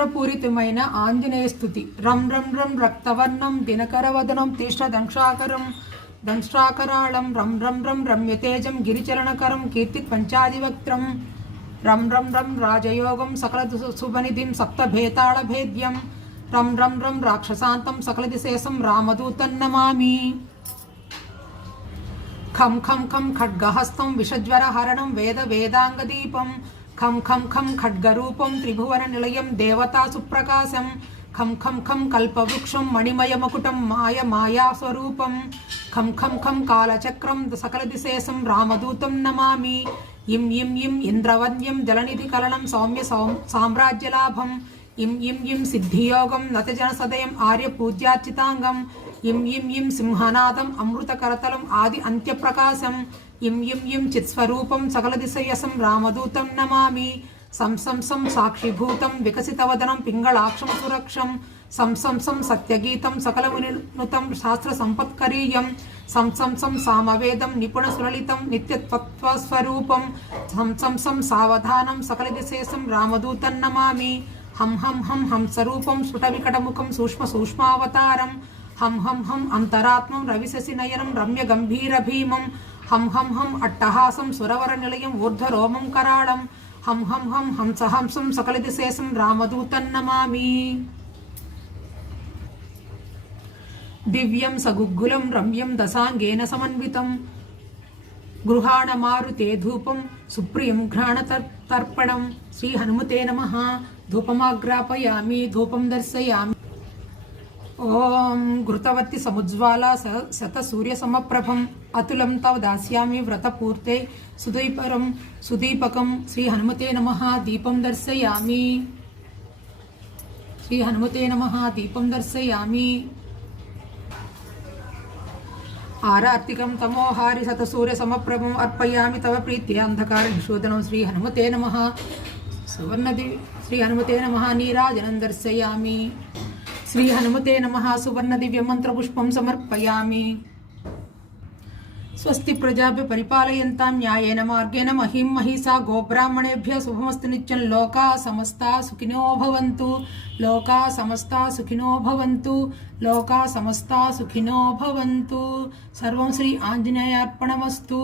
మంత్రపూరితమైన ఆంజనేయ స్తుతి. రం రం రం రక్తవర్ణం దినకరవదనం దంష్ట్రాకరాళం రం రం రం రమ్యతేజం గిరిచరణకరం కీర్తి పంచాదివక్త్రం రం రం రం రాజయోగం సకల శుభనిధిం సప్తభేతాళభేద్యం రం రం రం రాక్షసాంతం సకలదిశేషం రామదూతం నమామి. ఖం ఖం ఖం ఖడ్గహస్తం విషజ్వరహరణం వేదాంగదీపం ఖం ఖం ఖం ఖడ్గరూపం త్రిభువన నిలయం దేవతా సుప్రకాశం ఖం ఖం ఖం కల్పవృక్షం మణిమయమకుటం మాయాస్వరూపం ఖం ఖం ఖం కాలచక్రం సకలదిశేషం రామదూతం నమామి. ఇం ఇం ఇం ఇంద్రవన్యం జలనిధి కలనం సౌమ్య సామ్రాజ్యలాభం ఇం ఇం ఇం సిద్ధియోగం నతజన సదయం ఆర్య పూజ్యార్చితాంగం ఇం ఇం ఇం సింహనాదం అమృతకరతలం ఆది అంత్యప్రకాశం ఇం ఇం ఇం చిత్స్వరూపం సకలదిశయసం రామదూతం నమామి. సం సం సం సాక్షిభూతం వికసితవదనం పింగళాక్షం సురక్షం సం సం సం సత్యగీతం సకలమునినుతం శాస్త్ర సంపత్కరీయం సం సం సం సామవేదం నిపుణ సులలితం నిత్యత్వస్వరూపం సం సం సం సావధానం సకలదిశేషం రామదూతం నమామి. హం హం హం హంసరూపం స్ఫుటవికటముఖం సూక్ష్మావతారం హం హం హం అంతరాత్మం రవిశశినయనం రమ్య గంభీర భీమం హం హం హం అట్టహాసం సురవర నిలయం ఊర్ధ్వరోమం కరాళం హం హం హం హంసహంసం సకలదిశేషం రామదూతం నమామి. దివ్యం సగుగ్గులం రమ్యం దశాంగేన సమన్వితం గృహాణమారుతే ధూపం సుప్రియం ఘ్రాణతర్పణం శ్రీ హనుమతే నమః. ధూపమాగ్రాపయామి ధూపం దర్శయామి. ఓం ఘృతవతి సముజ్వాల శతసూర్యసమప్రభం అతులం తవ దాస్యామి వ్రతపూర్తే సుదీపకం శ్రీ హనుమతే నమః. దీపం దర్శయామి. శ్రీ హనుమతే నమః. దీపం దర్శయామి. ఆరార్తికం తమోహారి శతసూర్యసమప్రభం అర్పయామి తవ ప్రీత్యా అంధకార నిషోదనం శ్రీ హనుమతే నమః. శ్రీ హనుమతే నమః. నీరాజనం దర్శయామి. శ్రీ హనుమతే నమః. సువర్ణ దివ్య మంత్రపుష్పం సమర్పయామి. స్వస్తి ప్రజాభ్య పరిపాలయంతాం న్యాయేన మార్గేణ మహిం మహిషా గోబ్రాహ్మణేభ్య శుభమస్తు నిత్యం. లోకా సమస్తా సుఖినో భవంతు. లోకా సమస్తా సుఖినో భవంతు. లోకా సమస్తా సుఖినో భవంతు. సర్వం శ్రీ ఆంజనేయార్పణమస్తు.